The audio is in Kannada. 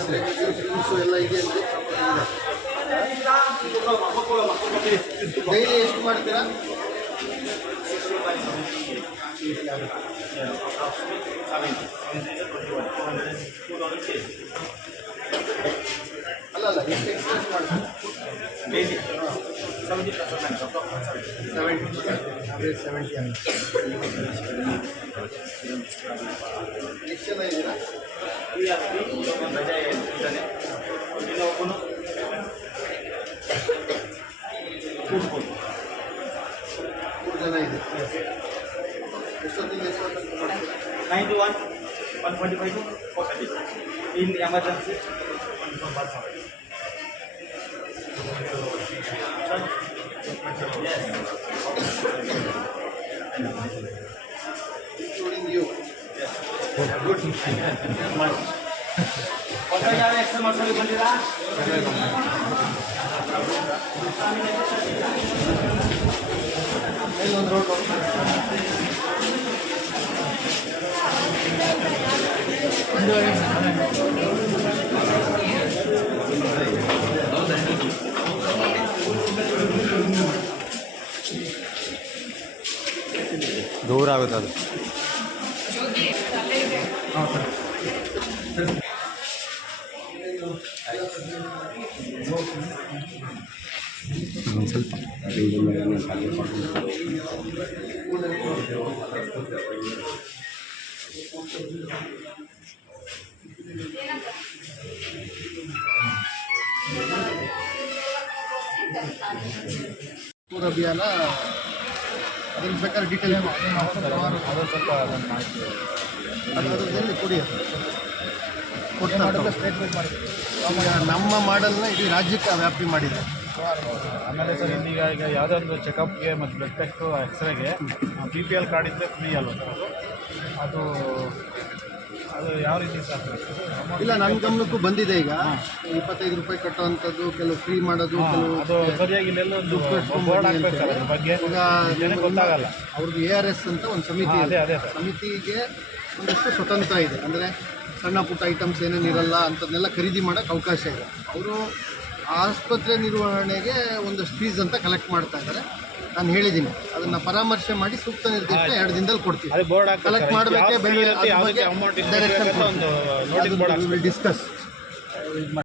ಎಕ್ಸ್ರೇ ಎಲ್ಲ ಇದೆ ಡೈಲಿ ಎಷ್ಟು ಮಾಡ್ತೀರಾ? ಅಲ್ಲ ಎಷ್ಟು ಎಕ್ಸರ್ಸೈಸ್ ಮಾಡ್ತೀರಾ? ಡೈಲಿ 70 ಎಷ್ಟು ಜನ ಇದ್ದೀರಾ? ಮೂರು ಜನ ಇದೆ. ಎಷ್ಟೊತ್ತಿಗೆ 91, 145 to 430. In emergency, 24/7. Yes. Including you. Yes. Good. What are your extra muscle bandira? ಒಂದು ರೋಡ್ ದೂರ ಆಗುತ್ತೆ ಅದು. ಒಂದು ಸ್ವಲ್ಪ ಪೂರ ಅಭಿಯಾನ ಅದ್ರ ಬೇಕಾದ್ರೆ ಡೀಟೇಲ್ ಅದರಲ್ಲಿ ಕೊಡಿ ಕೊಡ್ತಾರೆ. ಈಗ ನಮ್ಮ ಮಾಡಲ್ನ ಇಡೀ ರಾಜ್ಯಕ್ಕೆ ವ್ಯಾಪ್ತಿ ಮಾಡಿದೆ. ಆಮೇಲೆ ಸರ್ ಈಗ ಯಾವುದೇ ಒಂದು ಚೆಕಪ್ಗೆ ಮತ್ತು ಬ್ಲಡ್ ಟೆಸ್ಟು ಎಕ್ಸ್ರೇಗೆ BPL ಕಾರ್ಡ್ ಇದ್ದರೆ ಫ್ರೀ ಅಲ್ವ ಸರ್ ಅದು ಅದು ಯಾವ ರೀತಿ ಸರ್? ಇಲ್ಲ, ನನ್ನ ಗಮನಕ್ಕೂ ಬಂದಿದೆ. ಈಗ 25 ರೂಪಾಯಿ ಕಟ್ಟುವಂಥದ್ದು, ಕೆಲವು ಫ್ರೀ ಮಾಡೋದು, ಅದು ಸರಿಯಾಗಿ ಇಲ್ಲೆಲ್ಲ ಒಂದು ಬೋರ್ಡ್ ಹಾಕ್ಬೇಕು ಸರ್ ಅದ್ರ ಬಗ್ಗೆ. ಈಗ ಗೊತ್ತಾಗಲ್ಲ. ಅವ್ರದ್ದು ARS ಅಂತ ಒಂದು ಸಮಿತಿ ಇದೆ. ಅದೇ ಸಮಿತಿಗೆ ಒಂದಷ್ಟು ಸ್ವತಂತ್ರ ಇದೆ. ಅಂದರೆ ಸಣ್ಣ ಪುಟ್ಟ ಐಟಮ್ಸ್ ಏನೇನು ಇರಲ್ಲ ಅಂಥದ್ದನ್ನೆಲ್ಲ ಖರೀದಿ ಮಾಡೋಕ್ಕೆ ಅವಕಾಶ ಇದೆ. ಅವರು ಆಸ್ಪತ್ರೆ ನಿರ್ವಹಣೆಗೆ ಒಂದಷ್ಟು ಫೀಸ್ ಅಂತ ಕಲೆಕ್ಟ್ ಮಾಡ್ತಾ ಇದ್ದಾರೆ. ನಾನು ಹೇಳಿದ್ದೀನಿ, ಅದನ್ನು ಪರಾಮರ್ಶೆ ಮಾಡಿ ಸೂಕ್ತ ನಿರ್ದೇಶನ 2 ದಿನದಲ್ಲಿ ಕೊಡ್ತೀವಿ. ಕಲೆಕ್ಟ್ ಮಾಡಬೇಕೆ ಬೇಡ ಡಿಸ್ಕಸ್